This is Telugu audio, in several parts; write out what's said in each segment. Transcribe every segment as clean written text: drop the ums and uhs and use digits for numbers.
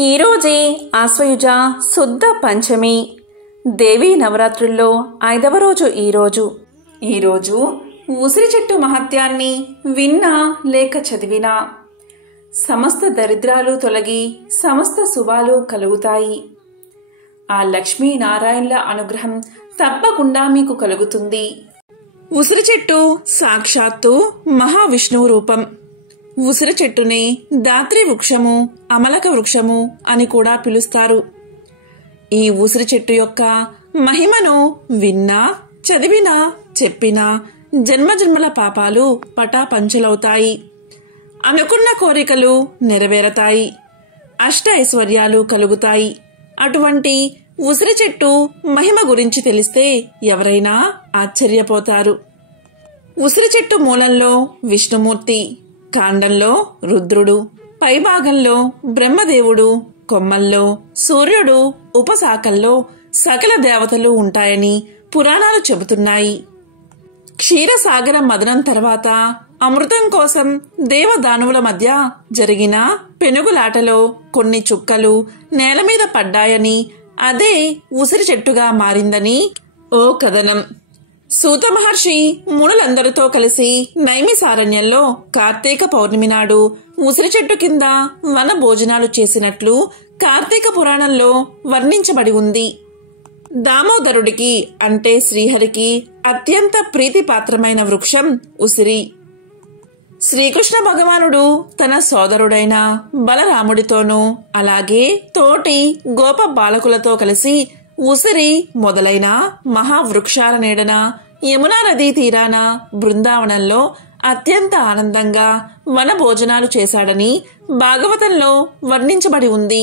ఈరోజే ఆశ్వయుజ శుద్ధ పంచమి. దేవీ నవరాత్రుల్లో 5వ రోజు ఈరోజు ఉసిరి చెట్టు మహత్యాన్ని విన్నా లేక చదివినా సమస్త దరిద్రాలు తొలగి సమస్త శుభాలు కలుగుతాయి. ఆ లక్ష్మీనారాయణల అనుగ్రహం తప్పకుండా మీకు కలుగుతుంది. ఉసిరి చెట్టు సాక్షాత్తు మహావిష్ణువు రూపం. ఉసిరి చెట్టుని దాత్రి వృక్షము, అమలక వృక్షము అని కూడా పిలుస్తారు. ఈ ఉసిరి చెట్టు యొక్క మహిమను విన్నా, చదివినా, చెప్పినా జన్మజన్మల పాపాలు పటాపంచలవుతాయి. అనుకున్న కోరికలు నెరవేరతాయి. అష్ట ఐశ్వర్యాలు కలుగుతాయి. అటువంటి ఉసిరి చెట్టు మహిమ గురించి తెలిస్తే ఎవరైనా ఆశ్చర్యపోతారు. ఉసిరి చెట్టు మూలంలో విష్ణుమూర్తి, కాండంలో రుద్రుడు, పైభాగంలో బ్రహ్మదేవుడు, కొమ్మల్లో సూర్యుడు, ఉపశాఖల్లో సకల దేవతలు ఉంటాయని పురాణాలు చెబుతున్నాయి. క్షీరసాగర మదనం తర్వాత అమృతం కోసం దేవదానవుల మధ్య జరిగిన పెనుగులాటలో కొన్ని చుక్కలు నేల మీద పడ్డాయని, అదే ఉసిరి చెట్టుగా మారిందని ఓ కథనం. సూత మహర్షి మునులందరితో కలిసి నైమిసారణ్యంలో కార్తీక పౌర్ణమి నాడు ఉసిరి చెట్టు కింద వన భోజనాలు చేసినట్లు కార్తీక పురాణంలో వర్ణించబడి ఉంది. దామోదరుడికి అంటే శ్రీహరికి అత్యంత ప్రీతిపాత్రమైన వృక్షం ఉసిరి. శ్రీకృష్ణ భగవానుడు తన సోదరుడైన బలరాముడితోనూ అలాగే తోటి గోప బాలకులతో కలిసి ఉసిరి మొదలైన మహావృక్షాల నీడన యమునా నదీ తీరాన బృందావనంలో అత్యంత ఆనందంగా వన భోజనాలు చేశాడని భాగవతంలో వర్ణించబడి ఉంది.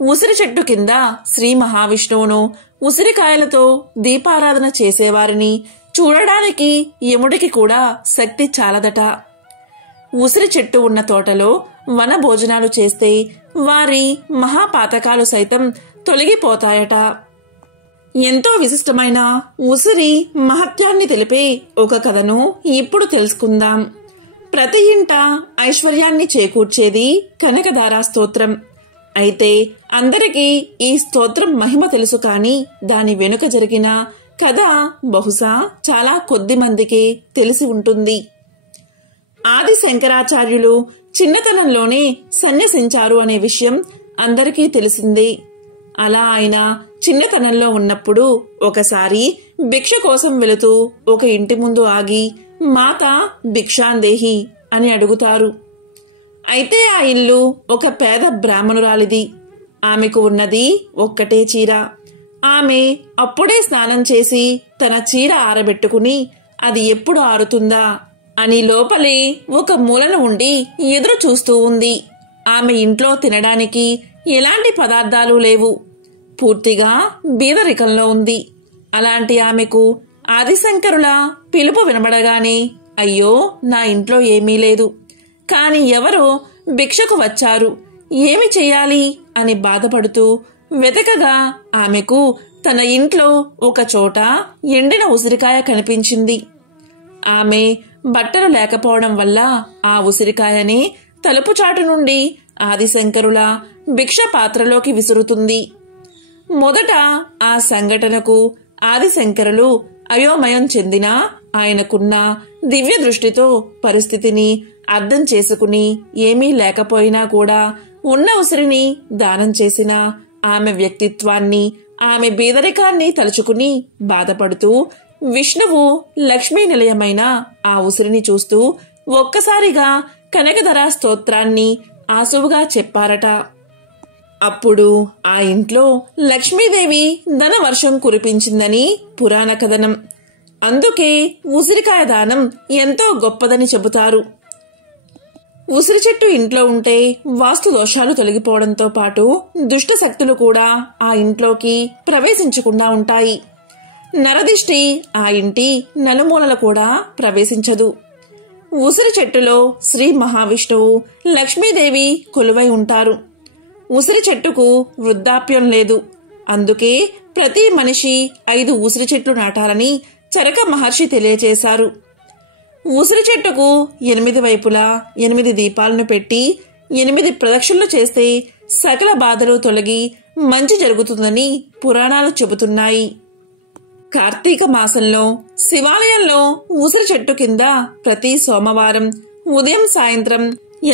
ఉసిరి చెట్టు కింద శ్రీ మహావిష్ణువును ఉసిరికాయలతో దీపారాధన చేసేవారిని చూడడానికి యముడికి కూడా శక్తి చాలదట. ఉసిరి చెట్టు ఉన్న తోటలో వన భోజనాలు చేస్తే వారి మహాపాతకాలు సైతం తొలగిపోతాయట. ఎంతో విశిష్టమైన ఉసిరి మహత్యాన్ని తెలిపే ఒక కథను ఇప్పుడు తెలుసుకుందాం. ప్రతి ఇంట ఐశ్వర్యాన్ని చేకూర్చేది కనకధారా స్తోత్రం. అయితే అందరికీ ఈ స్తోత్రం మహిమ తెలుసు, కానీ దాని వెనుక జరిగిన కథ బహుశా చాలా కొద్ది మందికే తెలిసి ఉంటుంది. ఆది శంకరాచార్యులు చిన్నతనంలోనే సన్యసించారు అనే విషయం అందరికీ తెలిసిందే. అలా ఆయన చిన్నతనంలో ఉన్నప్పుడు ఒకసారి భిక్ష కోసం వెళుతూ ఒక ఇంటి ముందు ఆగి మాత భిక్షాందేహి అని అడుగుతారు. అయితే ఆ ఇల్లు ఒక పేద బ్రాహ్మణురాలిది. ఆమెకు ఉన్నది ఒక్కటే చీర. ఆమె అప్పుడే స్నానం చేసి తన చీర ఆరబెట్టుకుని అది ఎప్పుడు ఆరుతుందా అని లోపలే ఒక మూలన ఉండి ఎదురు చూస్తూ ఉంది. ఆమె ఇంట్లో తినడానికి ఎలాంటి పదార్థాలు లేవు. పూర్తిగా బీదరికంలో ఉంది. అలాంటి ఆమెకు ఆదిశంకరుల పిలుపు వినబడగానే అయ్యో, నా ఇంట్లో ఏమీ లేదు, కాని ఎవరో భిక్షకు వచ్చారు, ఏమి చెయ్యాలి అని బాధపడుతూ వెతకగా ఆమెకు తన ఇంట్లో ఒక చోట ఎండిన ఉసిరికాయ కనిపించింది. ఆమె బట్టలు లేకపోవడం వల్ల ఆ ఉసిరికాయని తలుపు చాటు నుండి ఆదిశంకరుల భిక్ష పాత్రలోకి విసురుతుంది. మొదట ఆ సంఘటనకు ఆదిశంకరులు అయోమయం చెందినా ఆయనకున్న దివ్య దృష్టితో పరిస్థితిని అర్థం చేసుకుని ఏమీ లేకపోయినా కూడా ఉన్న ఉసిరిని దానం చేసిన ఆమె వ్యక్తిత్వాన్ని, ఆమె బీదరికాన్ని తలుచుకుని బాధపడుతూ విష్ణువు లక్ష్మీ నిలయమైన ఆ ఉసిరిని చూస్తూ ఒక్కసారిగా కనకధారా స్తోత్రాన్ని ఆసువుగా చెప్పారట. అప్పుడు ఆ ఇంట్లో లక్ష్మీదేవి ధనవర్షం కురిపించిందని పురాణ కథనం. అందుకే ఉసిరికాయ దానం ఎంతో గొప్పదని చెబుతారు. ఉసిరి చెట్టు ఇంట్లో ఉంటే వాస్తు దోషాలు తొలగిపోవడంతో పాటు దుష్ట శక్తులు కూడా ఆ ఇంట్లోకి ప్రవేశించకుండా ఉంటాయి. నరదిష్టి ఆ ఇంటి నలుమూలల కూడా ప్రవేశించదు. ఉసిరి చెట్టులో శ్రీ మహావిష్ణువు, లక్ష్మీదేవి కొలువై ఉంటారు. ఉసిరి చెట్టుకు వృద్ధాప్యం లేదు. అందుకే ప్రతి మనిషి 5 ఉసిరి చెట్లు నాటాలని చరక మహర్షి తెలియచేశారు. ఉసిరి చెట్టుకు 8 వైపులా 8 దీపాలను పెట్టి 8 ప్రదక్షిణలు చేస్తే సకల బాధలు తొలగి మంచి జరుగుతుందని పురాణాలు చెబుతున్నాయి. కార్తీక మాసంలో శివాలయంలో ఉసిరి చెట్టు కింద ప్రతి సోమవారం ఉదయం సాయంత్రం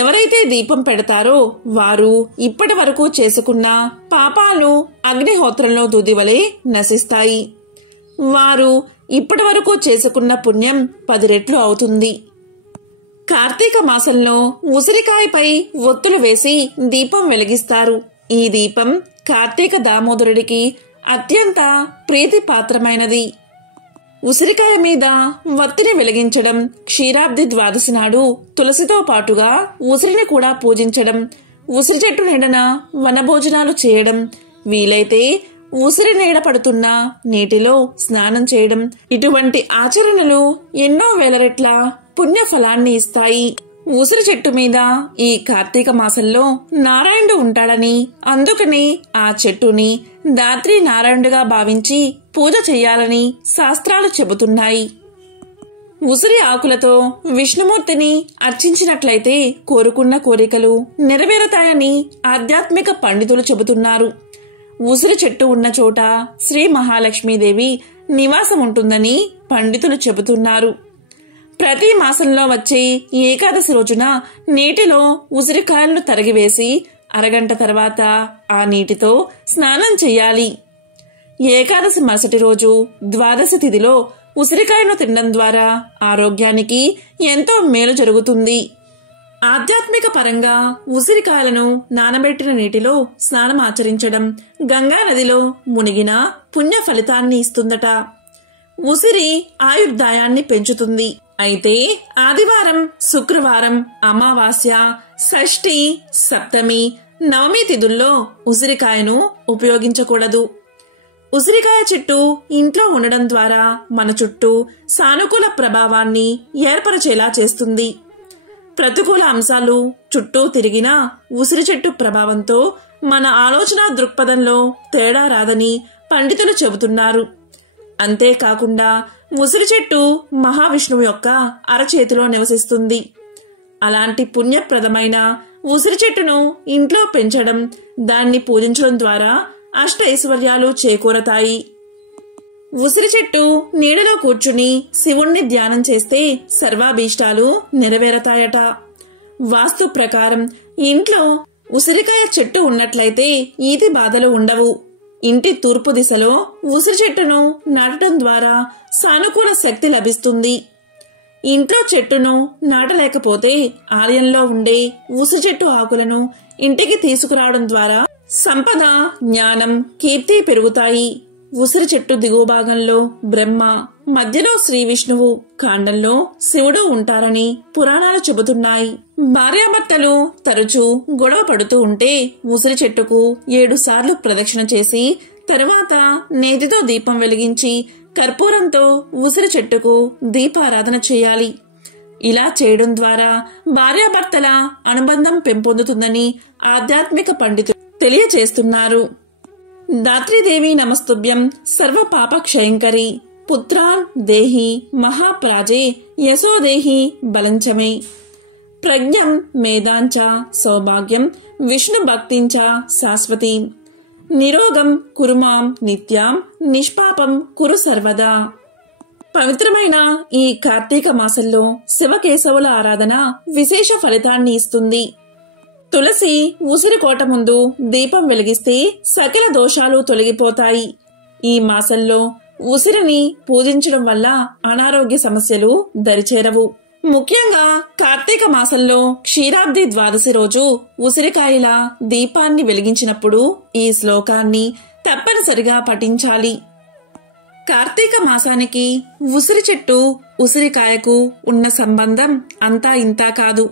ఎవరైతే దీపం పెడతారో వారు ఇప్పటి వరకు చేసుకున్న పాపాలు అగ్నిహోత్రంలో దూదివలే నశిస్తాయి. వారు ఇప్పటి వరకు చేసుకున్న పుణ్యం 10 రెట్లు అవుతుంది. కార్తీక మాసంలో ఉసిరికాయపై ఒత్తులు వేసి దీపం వెలిగిస్తారు. ఈ దీపం కార్తీక దామోదరుడికి అత్యంత ప్రీతిపాత్రమైనది. ఉసిరికాయ మీద వత్తిని వెలిగించడం, క్షీరాబ్ది ద్వాదశి నాడు తులసితో పాటుగా ఉసిరిని కూడా పూజించడం, ఉసిరి చెట్టు నీడన వనభోజనాలు చేయడం, వీలైతే ఉసిరి నీడ పడుతున్న నీటిలో స్నానం చేయడం, ఇటువంటి ఆచరణలు ఎన్నో వేల రెట్ల పుణ్య ఫలాన్ని ఇస్తాయి. ఉసిరి చెట్టు మీద ఈ కార్తీక మాసంలో నారాయణుడు ఉంటాడని, అందుకని ఆ చెట్టుని దాత్రి నారాయణుడిగా భావించి పూజ చెయ్యాలని శాస్త్రాలు చెబుతున్నాయి. ఉసిరి ఆకులతో విష్ణుమూర్తిని అర్చించినట్లయితే కోరుకున్న కోరికలు నెరవేరుతాయని ఆధ్యాత్మిక పండితులు చెబుతున్నారు. ఉసిరి చెట్టు ఉన్న చోట శ్రీ మహాలక్ష్మీదేవి నివాసం ఉంటుందని పండితులు చెబుతున్నారు. ప్రతి మాసంలో వచ్చే ఏకాదశి రోజున నీటిలో ఉసిరికాయలను తరిగివేసి అరగంట తర్వాత ఆ నీటితో స్నానం చెయ్యాలి. ఏకాదశి మరుసటి రోజు ద్వాదశి తిథిలో ఉసిరికాయను తినడం ద్వారా ఆరోగ్యానికి ఎంతో మేలు జరుగుతుంది. ఆధ్యాత్మిక పరంగా ఉసిరికాయలను నానబెట్టిన నీటిలో స్నానం ఆచరించడం గంగా నదిలో మునిగిన పుణ్య ఫలితాన్ని ఇస్తుందట. ఉసిరి ఆయుర్దాయాన్ని పెంచుతుంది. అయితే ఆదివారం, శుక్రవారం, అమావాస్య, షష్ఠి, సప్తమి, నవమి తిథుల్లో ఉసిరికాయను ఉపయోగించకూడదు. ఉసిరికాయ చెట్టు ఇంట్లో ఉండడం ద్వారా మన చుట్టూ సానుకూల ప్రభావాన్ని ఏర్పరిచేలా చేస్తుంది. ప్రతికూల అంశాలు చుట్టూ తిరిగినా ఉసిరి చెట్టు ప్రభావంతో మన ఆలోచన దృక్పథంలో తేడా రాదని పండితులు చెబుతున్నారు. అంతేకాకుండా ఉసిరి చెట్టు మహావిష్ణువు యొక్క అరచేతిలో నివసిస్తుంది. అలాంటి పుణ్యప్రదమైన ఉసిరి చెట్టును ఇంట్లో పెంచడం, దాన్ని పూజించడం ద్వారా అష్ట ఐశ్వర్యాలు చేకూరతాయి. ఉసిరి చెట్టు నీడలో కూర్చుని శివుణ్ణి ధ్యానం చేస్తే సర్వాభీష్టాలు నెరవేరతాయట. వాస్తు ప్రకారం ఇంట్లో ఉసిరికాయ చెట్టు ఉన్నట్లయితే ఈతి బాధలు ఉండవు. ఇంటి తూర్పు దిశలో ఉసిరి చెట్టును నాటడం ద్వారా సానుకూల శక్తి లభిస్తుంది. ఇంట్లో చెట్టును నాటలేకపోతే ఆలయంలో ఉండే ఉసిరి చెట్టు ఆకులను ఇంటికి తీసుకురావడం ద్వారా సంపద, జ్ఞానం, కీర్తి పెరుగుతాయి. ఉసిరి చెట్టు దిగువ భాగంలో బ్రహ్మ, మధ్యలో శ్రీ విష్ణువు, కాండంలో శివుడు ఉంటారని పురాణాలు చెబుతున్నాయి. భార్యాభర్తలు తరచూ గొడవ పడుతూ ఉంటే ఉసిరి చెట్టుకు 7 సార్లు ప్రదక్షిణ చేసి తరువాత నేతితో దీపం వెలిగించి కర్పూరంతో ఉసిరి చెట్టుకు దీపారాధన చేయాలి. ఇలా చేయడం ద్వారా భార్యాభర్తల అనుబంధం పెంపొందుతుందని ఆధ్యాత్మిక పండితులు తెలియచేస్తున్నారు. దాత్రీదేవి నమస్తుభ్యం సర్వ పాప క్షయంకరి పుత్రాన్ దేహి మహాప్రాజే యశోదేహి బలంచమే ప్రజ్ఞం మేధాంచ సౌభాగ్యం విష్ణు భక్తించ శాశ్వతి నిరోగం కురుమాం నిత్యాం నిష్పాపం కురు సర్వదా. పవిత్రమైన ఈ కార్తీక మాసంలో శివకేశవుల ఆరాధన విశేష ఫలితాన్ని ఇస్తుంది. తులసి ఉసిరి కోట ముందు దీపం వెలిగిస్తే సకల దోషాలు తొలగిపోతాయి. ఈ మాసంలో ఉసిరిని పూజించడం వల్ల అనారోగ్య సమస్యలు దరిచేరవు. ముఖ్యంగా కార్తీక మాసంలో క్షీరాబ్ది ద్వాదశి రోజు ఉసిరికాయల దీపాన్ని వెలిగించినప్పుడు ఈ శ్లోకాన్ని తప్పనిసరిగా పఠించాలి. కార్తీక మాసానికి ఉసిరి చెట్టు, ఉసిరికాయకు ఉన్న సంబంధం అంతా ఇంతా కాదు.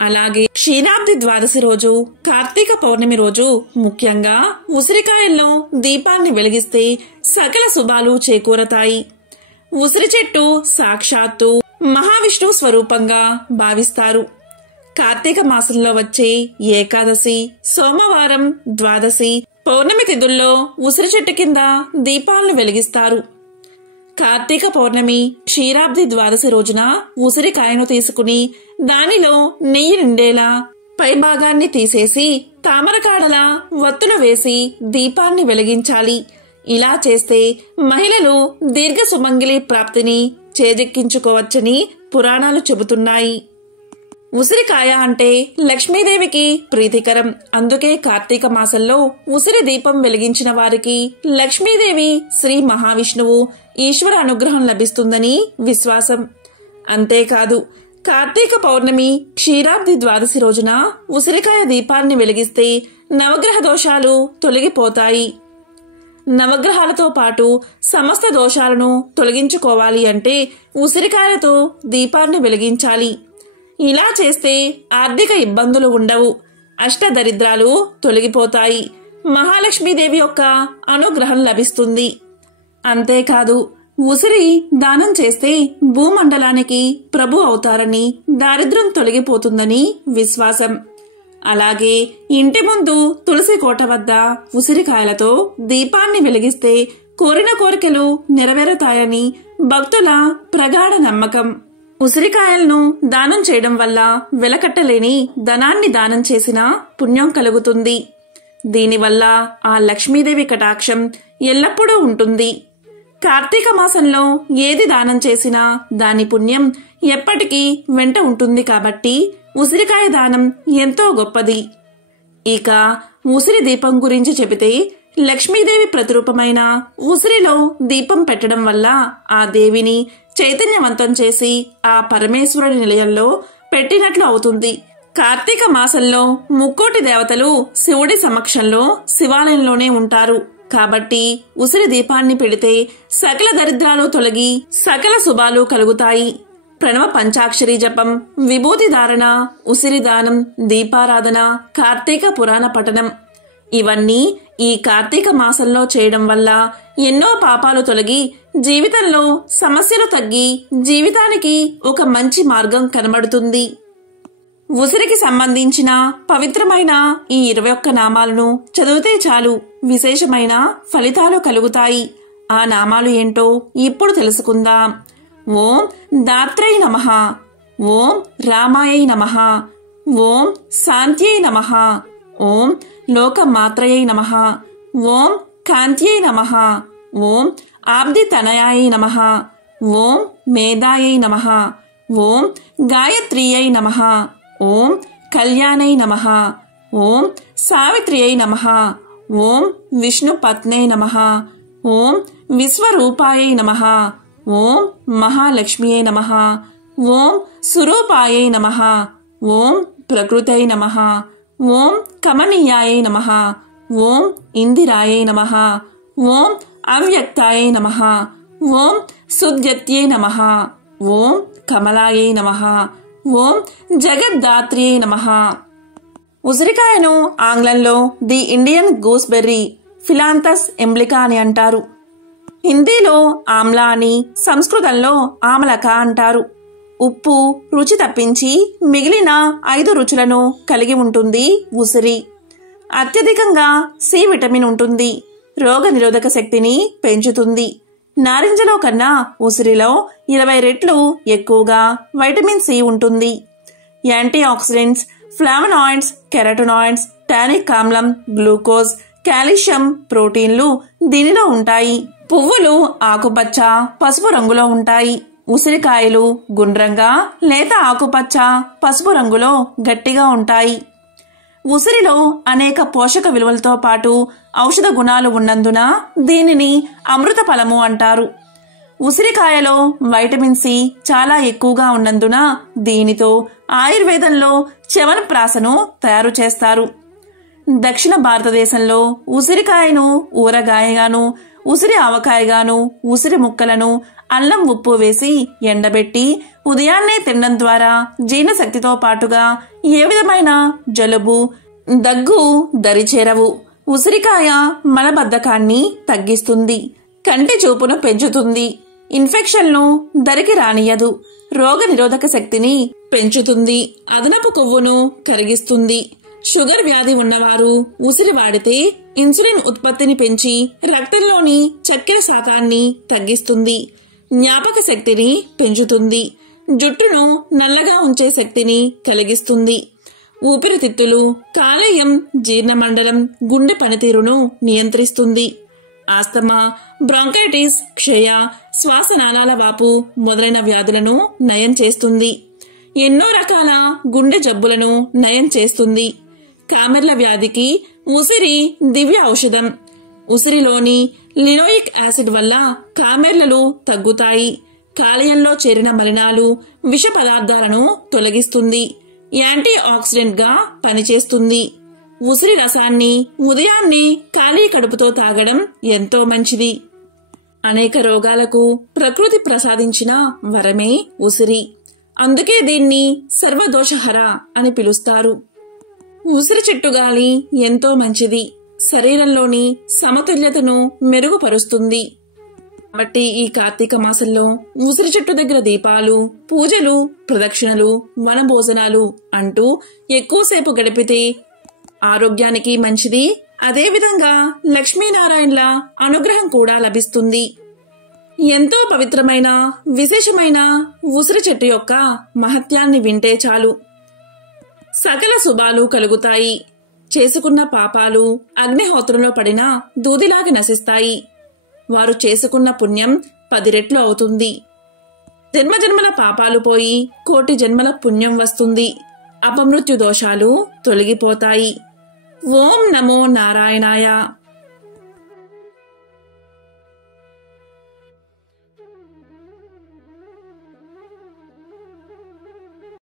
అలాగే క్షీరాబ్ది ద్వాదశి రోజు, కార్తీక పౌర్ణమి రోజు ముఖ్యంగా ఉసిరికాయల్లో దీపాన్ని వెలిగిస్తే సకల శుభాలు చేకూరతాయి. ఉసిరి చెట్టు సాక్షాత్తు మహావిష్ణువు స్వరూపంగా భావిస్తారు. కార్తీక మాసంలో వచ్చే ఏకాదశి, సోమవారం, ద్వాదశి, పౌర్ణమి తిథుల్లో ఉసిరి చెట్టు కింద దీపాలను వెలిగిస్తారు. కార్తీక పౌర్ణమి, క్షీరాబ్ది ద్వాదశి రోజున ఉసిరికాయను తీసుకుని దానిలో నెయ్యి నిండేలా పై భాగాన్ని తీసేసి తామరకాడల వత్తులు వేసి దీపాన్ని వెలిగించాలి. ఇలా చేస్తే మహిళలు దీర్ఘ సుమంగళి ప్రాప్తిని చేజెక్కించుకోవచ్చని పురాణాలు చెబుతున్నాయి. ఉసిరికాయ అంటే లక్ష్మీదేవికి ప్రీతికరం. అందుకే కార్తీక మాసంలో ఉసిరి దీపం వెలిగించిన వారికి లక్ష్మీదేవి, శ్రీ మహావిష్ణువు, ఈశ్వర అనుగ్రహం లభిస్తుందని విశ్వాసం. అంతేకాదు, కార్తీక పౌర్ణమి క్షీరాబ్ది ద్వాదశి రోజున ఉసిరికాయ దీపాన్ని వెలిగిస్తే నవగ్రహ దోషాలు తొలగిపోతాయి. నవగ్రహాలతో పాటు సమస్త దోషాలను తొలగించుకోవాలి అంటే ఉసిరికాయలతో దీపాన్ని వెలిగించాలి. ఇలా చేస్తే ఆర్థిక ఇబ్బందులు ఉండవు, అష్టదరిద్రాలు తొలగిపోతాయి, మహాలక్ష్మీదేవి యొక్క అనుగ్రహం లభిస్తుంది. అంతేకాదు, ఉసిరి దానం చేస్తే భూమండలానికి ప్రభు అవుతారని, దారిద్ర్యం తొలగిపోతుందని విశ్వాసం. అలాగే ఇంటి ముందు తులసి కోట వద్ద ఉసిరికాయలతో దీపాన్ని వెలిగిస్తే కోరిన కోరికలు నెరవేరుతాయని భక్తుల ప్రగాఢ నమ్మకం. ఉసిరికాయలను దానం చేయడం వల్ల వెలకట్టలేని ధనాన్ని దానం చేసిన పుణ్యం కలుగుతుంది. దీనివల్ల ఆ లక్ష్మీదేవి కటాక్షం ఎల్లప్పుడూ ఉంటుంది. కార్తీక మాసంలో ఏది దానం చేసినా దాని పుణ్యం ఎప్పటికీ వెంట ఉంటుంది కాబట్టి ఉసిరికాయ దానం ఎంతో గొప్పది. ఇక ఉసిరి దీపం గురించి చెబితే, లక్ష్మీదేవి ప్రతిరూపమైన ఉసిరిలో దీపం పెట్టడం వల్ల ఆ దేవిని చైతన్యవంతం చేసి ఆ పరమేశ్వరుడి నిలయంలో పెట్టినట్లు అవుతుంది. కార్తీక మాసంలో ముక్కోటి దేవతలు శివుడి సమక్షంలో శివాలయంలోనే ఉంటారు. కాబట్టి ఉసిరి దీపాన్ని పెడితే సకల దరిద్రాలు తొలగి సకల శుభాలు కలుగుతాయి. ప్రణవ పంచాక్షరి జపం, విభూతి ధారణ, ఉసిరి దానం, దీపారాధన, కార్తీక పురాణ పఠనం ఇవన్నీ ఈ కార్తీక మాసంలో చేయడం వల్ల ఎన్నో పాపాలు తొలగి జీవితంలో సమస్యలు తగ్గి జీవితానికి ఒక మంచి మార్గం కనబడుతుంది. ఉసిరికి సంబంధించిన పవిత్రమైన ఈ 21 నామాలను చదివితే చాలు విశేషమైన ఫలితాలు కలుగుతాయి. ఆ నామాలు ఏంటో ఇప్పుడు తెలుసుకుందాం. ఓం దాత్రై నమః, ఓం రామాయై నమః, ఓం శాంత్యై నమః, ఓం లోకమాత్రయై నమః, ఓం కాంత్యై నమః, ఓం ఆబ్దితనయాయై నమః, ఓం మేధాయై నమః, ఓం గాయత్రీయై నమః, ఓం కళ్యాణై నమః, ఓం సావిత్ర్యై నమః, ఓం విష్ణుపత్నే నమః, ఓం విశ్వరూపాయై నమః, ఓం మహాలక్ష్మ్యై నమః, ఓం సురూపాయై నమః, ఓం ప్రకృతై నమః, ఓం కమనీయాయై నమః, ఓం ఇందిరాయై నమః, ఓం అవ్యక్తాయై నమః, ఓం సుద్యత్యై నమః, ఓం కమలాయై నమః, ఓం జగద్దాత్రియై నమః. ఉసిరికాయను ఆంగ్లంలో ది ఇండియన్ గూస్బెర్రీ, ఫిలాంతస్ ఎంబ్లికా అని అంటారు. హిందీలో ఆమ్లా అని, సంస్కృతంలో ఆమలక అంటారు. ఉప్పు రుచి తప్పించి మిగిలిన 5 రుచులను కలిగి ఉంటుంది ఉసిరి. అత్యధికంగా సి విటమిన్ ఉంటుంది. రోగ నిరోధక శక్తిని పెంచుతుంది. నారింజలో కన్నా ఉసిరిలో 20 రెట్లు ఎక్కువగా vitamin C antioxidants flavonoids, carotenoids, కెరటనాయిడ్స్, టానిక్ ఆమ్లం, గ్లూకోజ్, కాల్షియం, ప్రోటీన్లు దీనిలో ఉంటాయి. పువ్వులు ఆకుపచ్చ, పసుపు రంగులో ఉంటాయి. ఉసిరికాయలు గుండ్రంగా లేత ఆకుపచ్చ, పసుపు రంగులో గట్టిగా ఉంటాయి. ఉసిరిలో అనేక పోషక విలువలతో పాటు ఔషధ గుణాలు ఉన్నందున దీనిని అమృత ఫలము అంటారు. ఉసిరికాయలో వైటమిన్ సి చాలా ఎక్కువగా ఉన్నందున దీనితో ఆయుర్వేదంలో చ్యవనప్రాశను తయారు చేస్తారు. దక్షిణ భారతదేశంలో ఉసిరికాయను ఊరగాయగాను, ఉసిరి ఆవకాయగాను, ఉసిరి ముక్కలను అల్లం ఉప్పు వేసి ఎండబెట్టి ఉదయాన్నే తినడం ద్వారా జీర్ణశక్తితో పాటుగా ఏ విధమైన జలుబు, దగ్గు దరిచేరవు. ఉసిరికాయ మలబద్ధకాన్ని తగ్గిస్తుంది. కంటి చూపును పెంచుతుంది. ఇన్ఫెక్షన్ను దరికి రానియదు. రోగ నిరోధక శక్తిని పెంచుతుంది. అదనపు కొవ్వును కరిగిస్తుంది. షుగర్ వ్యాధి ఉన్నవారు ఉసిరి వాడితే ఇన్సులిన్ ఉత్పత్తిని పెంచి రక్తంలోని చక్కెర శాతాన్ని తగ్గిస్తుంది. జ్ఞాపక శక్తిని పెంచుతుంది. జుట్టును నల్లగా ఉంచే శక్తిని కలిగిస్తుంది. ఊపిరితిత్తులు, కాలేయం, జీర్ణమండలం, గుండె పనితీరును నియంత్రిస్తుంది. ఆస్తమా, బ్రాంకైటిస్, క్షయ, శ్వాసనాళాల వాపు మొదలైన వ్యాధులను నయం చేస్తుంది. ఎన్నో రకాల గుండె జబ్బులను నయం చేస్తుంది. కామెర్ల వ్యాధికి ఉసిరి దివ్య ఔషధం. ఉసిరిలోని లినోయిక్ యాసిడ్ వల్ల కామెర్లలు తగ్గుతాయి. కాలేయంలో చేరిన మలినాలు, విష పదార్థాలను తొలగిస్తుంది. యాంటీ ఆక్సిడెంట్ గా పనిచేస్తుంది. ఉసిరి రసాన్ని ఉదయాన్నే ఖాళీ కడుపుతో తాగడం ఎంతో మంచిది. అనేక రోగాలకు ప్రకృతి ప్రసాదించిన వరమే ఉసిరి. అందుకే దీన్ని సర్వదోషహర అని పిలుస్తారు. ఉసిరి చెట్టు గాలి ఎంతో మంచిది. శరీరంలోని సమతుల్యతను మెరుగుపరుస్తుంది. కాబట్టి ఈ కార్తీక మాసంలో ఉసిరి చెట్టు దగ్గర దీపాలు, పూజలు, ప్రదక్షిణలు, వనభోజనాలు అంటూ ఎక్కువసేపు గడిపితే ఆరోగ్యానికి మంచిది. అదేవిధంగా లక్ష్మీనారాయణల అనుగ్రహం కూడా లభిస్తుంది. ఎంతో పవిత్రమైన, విశేషమైన ఉసిరి చెట్టు యొక్క మహత్యాన్ని వింటే చాలు. సకల శుభాలు కలుగుతాయి. చేసుకున్న పాపాలు అగ్నిహోత్రంలో పడిన దూదిలాగి నశిస్తాయి. వారు చేసుకున్న పుణ్యం 10 రెట్లు అవుతుంది. జన్మజన్మల పాపాలు పోయి కోటి జన్మల పుణ్యం వస్తుంది. అపమృత్యు దోషాలు తొలగిపోతాయి. ఓం నమో నారాయణాయ.